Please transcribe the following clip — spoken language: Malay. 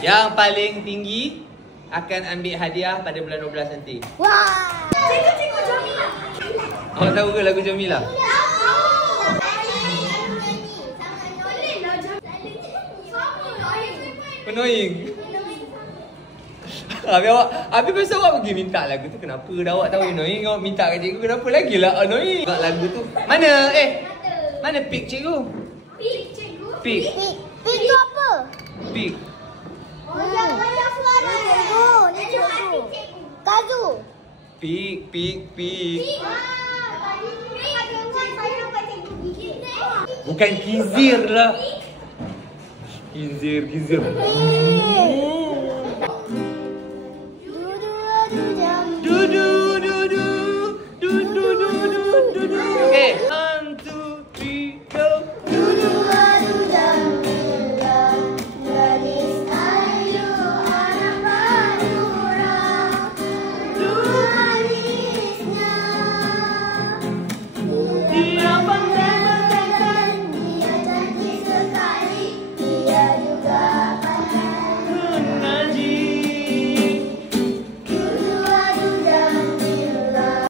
Yang paling tinggi akan ambil hadiah pada bulan 12 nanti. Wah. Cikgu Jamila. Awak tahu ke lagu Jamila? Annoying. Habis pasal awak pergi minta lagu tu kenapa? Dah awak tahu annoying, awak minta kat cikgu kenapa lagi lah annoying? Lagu tu. Mana? Mana pick cikgu? Pik cikgu. Pick. Pik tu apa? Pick. Yang suara cikgu. Ni cikgu. Kazu. Pick. Saya Bukan kizir lah. Kizir.